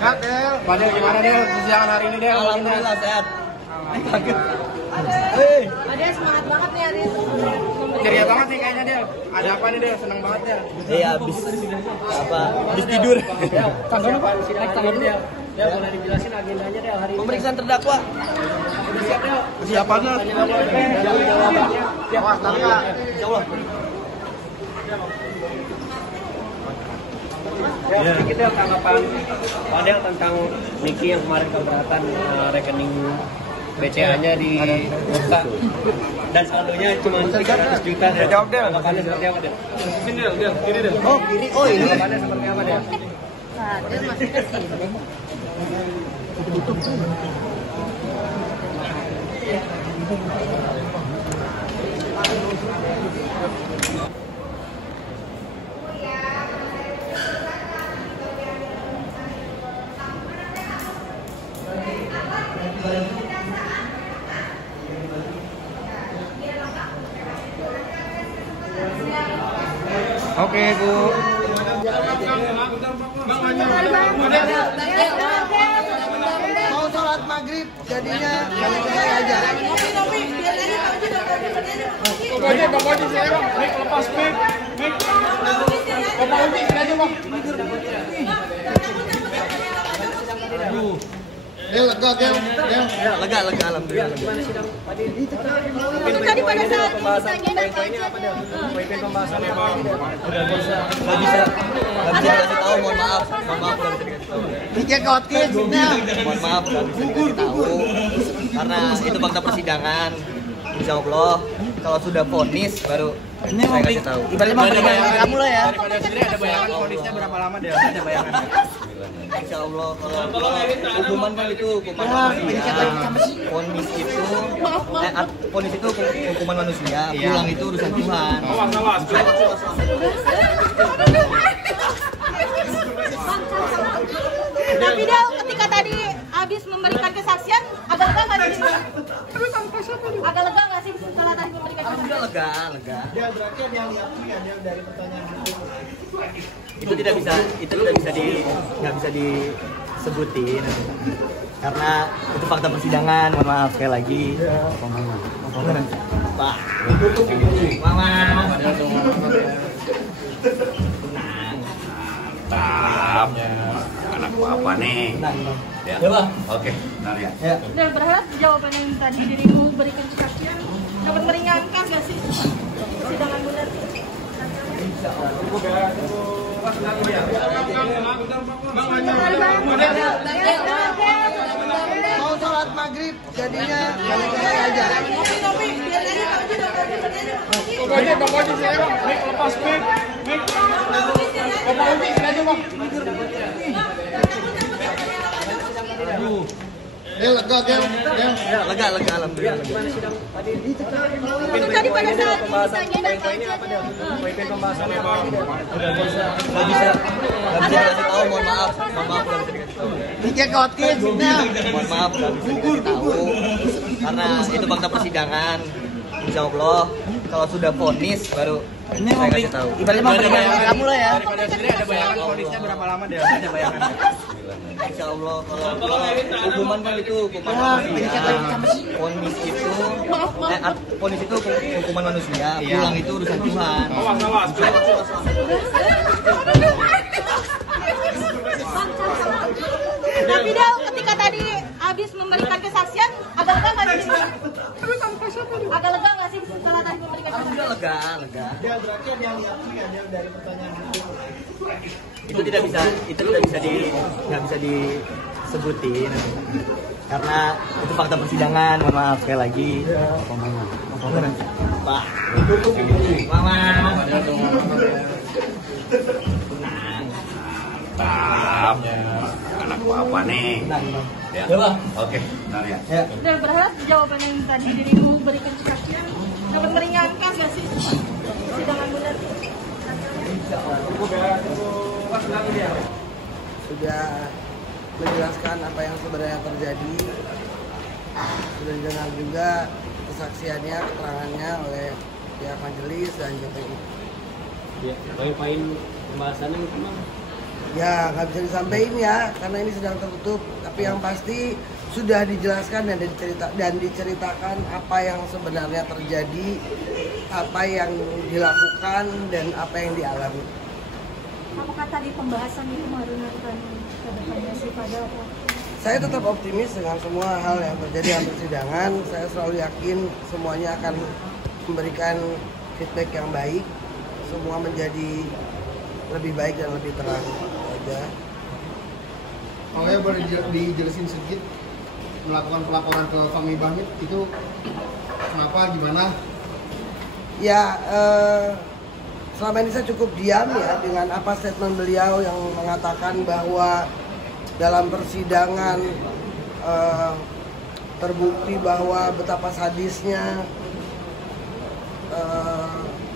Sehat, Del. Pak Del, gimana Del? Persidangan hari ini, Del? Alhamdulillah sehat. Ada semangat banget nih hari ini. Ceria banget nih kayaknya, Del. Ada apa nih, Del? Seneng banget, Del. Iya, habis tidur. Tanggal apa? Tanggal dulu. Ya, boleh dijelasin agendanya Del hari ini. Pemeriksaan terdakwa. Udah siap Del? Siapannya? Siap. Wah, tangga. Insyaallah. Ya, sedikit Del tanggapan Pak Del tentang Niki yang kemarin keberatan rekening BCA-nya di Bursa dan saldonya cuma 300 juta. Ya, jawab Del. Tanggapannya seperti apa Del? Sini, Del. Kiri, Del. Oh, kiri. Oh, ini. Tanggapannya seperti apa Del? Del masih kesini. Oke, Bu. Mau sholat maghrib jadinya kembali aja. Bang Oji, saya Bang. Mik, lepas Mik. Mik. Bang Oji, sini aja Bang. Del, lega, Del. Ya, lega alhamdulillah. Itu tadi pada saat ditanya Poin-poinnya apa Del? Poin-poin pembahasannya apa? Nggak bisa kasih tahu, mohon maaf nggak bisa dikasih tahu. Mikir kotkis. Mohon maaf nggak bisa dikasih tahu karena itu fakta persidangan. Insya Allah kalau sudah vonis baru saya kasih tahu. Ibaratnya memberikan kamu lah ya. Daripada sendiri ada bayangan vonisnya berapa lama, Del? Ada bayangan. Insya Allah kalau hukuman kan itu hukuman manusia. Vonis itu vonis itu hukuman manusia. Pulang itu urusan Tuhan. Tapi Del, ketika tadi habis memberikan kesaksian, agak lega nggak sih? Agak lega nggak sih setelah tadi memberikan kesaksian? Lega. Ya berarti yang diakui ada dari pertanyaan itu tidak bisa disebutin karena itu fakta persidangan. Mohon maaf sekali lagi. Pak. Mama. Mantap. Anak apa nih? Ya. Oke, bentar ya. Del, berharap jawaban yang tadi dirimu berikan kesaksian dapat meringankan nggak sih persidangan benar? Mau sholat maghrib jadinya kembali aja. Bang Oji, saya Bang. Mik, lepas Mik. Mik. Bang Oji, sini aja Bang. Del, lega, Del. Ya, lega alhamdulillah. Itu tadi pada saat ditanya Poin-poinnya apa Del? Poin-poin pembahasannya apa? Nggak bisa kasih tahu, mohon maaf nggak bisa dikasih tahu. Mikir kotkis. Mohon maaf nggak bisa dikasih tahu karena itu fakta persidangan. Insya Allah kalau sudah vonis baru saya kasih tahu. Ibaratnya memberikan kamu lah ya. Daripada sendiri ada bayangan vonisnya berapa lama Del? Ada bayangan. Insya Allah kalau hukuman kan itu hukuman manusia. Vonis itu hukuman manusia. Pulang itu urusan Tuhan. Tapi Del, ketika tadi habis memberikan kesaksian, agak lega nggak sih? Agak lega nggak sih setelah tadi memberikan kesaksian? Lega. Ya berarti yang diakui ada dari pertanyaan itu tidak bisa disebutin karena itu fakta persidangan. Mohon maaf sekali lagi. Pak. Mama. Mantap. Anak apa nih? Ya. Oke, bentar ya. Del, berharap jawaban yang tadi dirimu berikan kesaksian dapat meringankan nggak sih persidangan benar? Sudah menjelaskan apa yang sebenarnya terjadi. Sudah didengar juga kesaksiannya, keterangannya oleh pihak majelis dan JPI. Ya, poin-poin pembahasannya gimana? Ya, nggak bisa disampaikan ya, karena ini sedang tertutup. Tapi yang pasti sudah dijelaskan dan diceritakan apa yang sebenarnya terjadi, apa yang dilakukan, dan apa yang dialami. Apakah tadi pembahasan itu mengharuskan ke depannya sih pada apa? Saya tetap optimis dengan semua hal yang terjadi dalam persidangan. Saya selalu yakin semuanya akan memberikan feedback yang baik. Semua menjadi lebih baik dan lebih terang aja. Kalau ya boleh dijelasin sedikit melakukan pelaporan ke Fahmi Bahmid itu kenapa, gimana? Ya, selama ini saya cukup diam ya dengan apa statement beliau yang mengatakan bahwa dalam persidangan terbukti bahwa betapa sadisnya,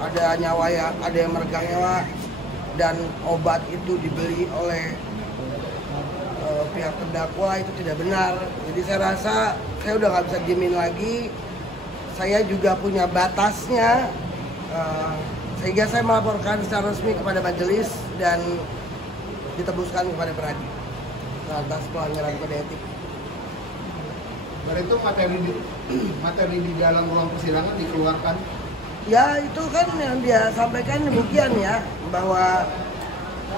ada nyawa ya, ada yang meregang nyawa, dan obat itu dibeli oleh pihak terdakwa, itu tidak benar. Jadi saya rasa saya udah nggak bisa diemin lagi. Saya juga punya batasnya, sehingga saya melaporkan secara resmi kepada majelis dan ditebuskan kepada Peradi atas pelanggaran kode etik. Berarti itu materi di dalam ruang persidangan dikeluarkan? Ya, itu kan yang dia sampaikan demikian ya, bahwa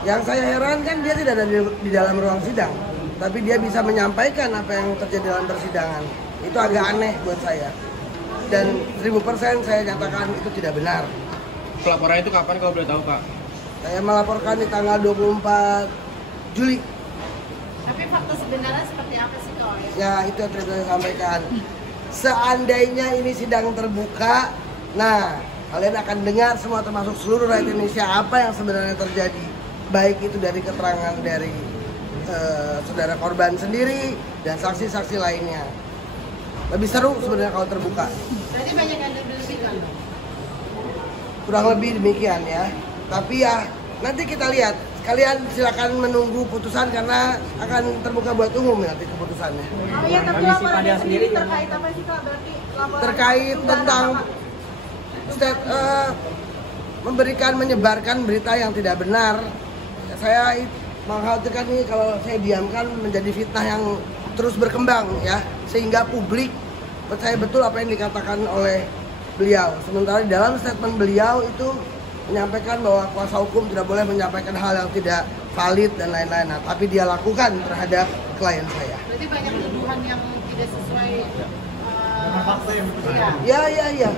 yang saya heran kan dia tidak ada di dalam ruang sidang, tapi dia bisa menyampaikan apa yang terjadi dalam persidangan. Itu agak aneh buat saya. Dan 1000% saya nyatakan itu tidak benar. Pelaporan itu kapan kalau boleh tahu, Pak? Saya melaporkan di tanggal 24 Juli. Tapi fakta sebenarnya seperti apa sih kau ya? Ya, itu yang tadi saya sampaikan. Seandainya ini sidang terbuka, nah kalian akan dengar semua termasuk seluruh rakyat Indonesia apa yang sebenarnya terjadi. Baik itu dari keterangan dari saudara korban sendiri dan saksi-saksi lainnya. Lebih seru sebenarnya kalau terbuka. Berarti banyak yang dilebihkan. Kurang lebih demikian ya. Tapi ya nanti kita lihat. Kalian silakan menunggu putusan karena akan terbuka buat umum nanti keputusannya. Oh ya, tapi laporannya sendiri terkait apa sih Kak? Berarti laporan Terkait tentang menyebarkan berita yang tidak benar. Saya mengkhawatirkan ini kalau saya diamkan menjadi fitnah yang terus berkembang ya, sehingga publik percaya betul apa yang dikatakan oleh beliau. Sementara di dalam statement beliau itu menyampaikan bahwa kuasa hukum tidak boleh menyampaikan hal yang tidak valid dan lain-lain. Nah, tapi dia lakukan terhadap klien saya. Berarti banyak tuduhan yang tidak sesuai fakta yang betul. Ya.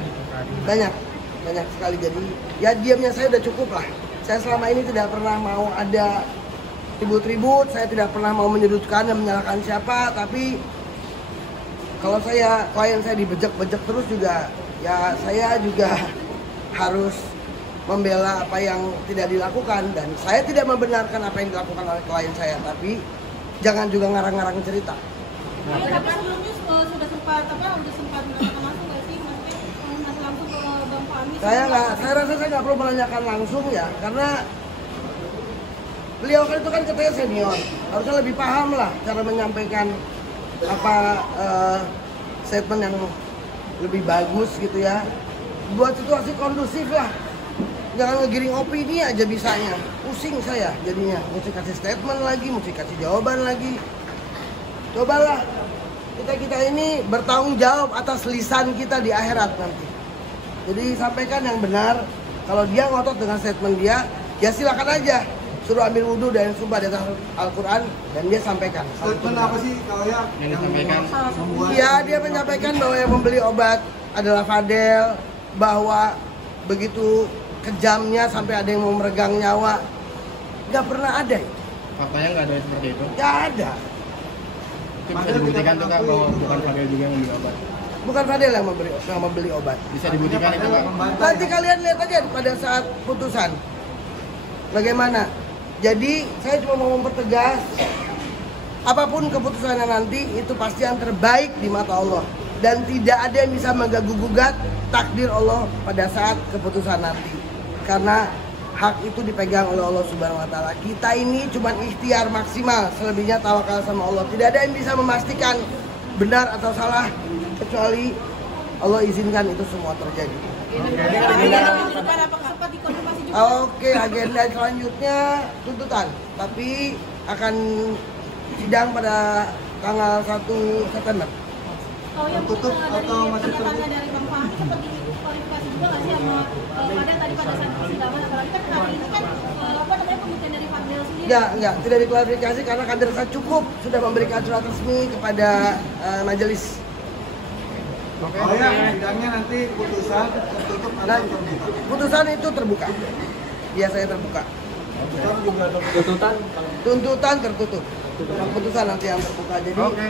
Banyak sekali. Jadi ya diamnya saya udah cukup lah. Saya selama ini tidak pernah mau ada ribut-ribut, saya tidak pernah mau menyudutkan dan menyalahkan siapa, tapi kalau klien saya dibejek-bejek terus juga, ya saya juga harus membela apa yang tidak dilakukan, dan saya tidak membenarkan apa yang dilakukan oleh klien saya, tapi jangan juga ngarang-ngarang cerita. Ya, tapi sebelumnya sudah sempat menanyakan langsung nggak sih, masih langsung ke Bang Fahmi? Saya rasa saya nggak perlu menanyakan langsung ya, karena beliau kan itu kan katanya senior, harusnya lebih paham lah cara menyampaikan apa statement yang lebih bagus gitu ya, buat situasi kondusif lah. Jangan ngegiring opini aja bisanya, pusing saya jadinya, mesti kasih statement lagi, mesti kasih jawaban lagi. Cobalah kita ini bertanggung jawab atas lisan kita di akhirat nanti. Jadi sampaikan yang benar. Kalau dia ngotot dengan statement dia, ya silakan aja, suruh ambil wudhu dan sumpah di atas Al-Quran dan dia sampaikan. Statement apa sih kalau yang disampaikan? Ya, dia menyampaikan bahwa yang membeli obat adalah Fadel, bahwa begitu kejamnya sampai ada yang mau meregang nyawa. Nggak pernah ada. Faktanya nggak ada seperti itu? Nggak ada. Itu bisa dibuktikan tuh Kak bahwa bukan Fadel juga yang membeli obat? Bukan Fadel yang membeli obat. Bisa dibuktikan itu Kak? Nanti kalian lihat aja pada saat putusan bagaimana. Jadi saya cuma mau mempertegas, apapun keputusannya nanti itu pasti yang terbaik di mata Allah, dan tidak ada yang bisa mengganggu-gugat takdir Allah pada saat keputusan nanti, karena hak itu dipegang oleh Allah Subhanahu wa Ta'ala. Kita ini cuma ikhtiar maksimal, selebihnya tawakal sama Allah. Tidak ada yang bisa memastikan benar atau salah kecuali Allah izinkan itu semua terjadi. Apakah dapat dikonfirmasi juga. Oke, agenda selanjutnya tuntutan, tapi akan sidang pada tanggal 1 September. Kalau yang Tutup dari atau masih pernyataannya dari Bang Fahmi sempat diklarifikasi juga nggak sih sama kadang tadi pada saat persidangan, apalagi kan hari ini kan apa namanya pembuktian dari Fadil sendiri. Enggak, tidak diklarifikasi karena kader saya cukup sudah memberikan surat resmi kepada majelis. Oh ya, sidangnya nanti putusan tertutup atau Nah, terbuka? putusan itu terbuka. Biasanya terbuka. Putusan juga tertutup. Tuntutan Tuntutan tertutup. Putusan nanti yang terbuka. Jadi Oke.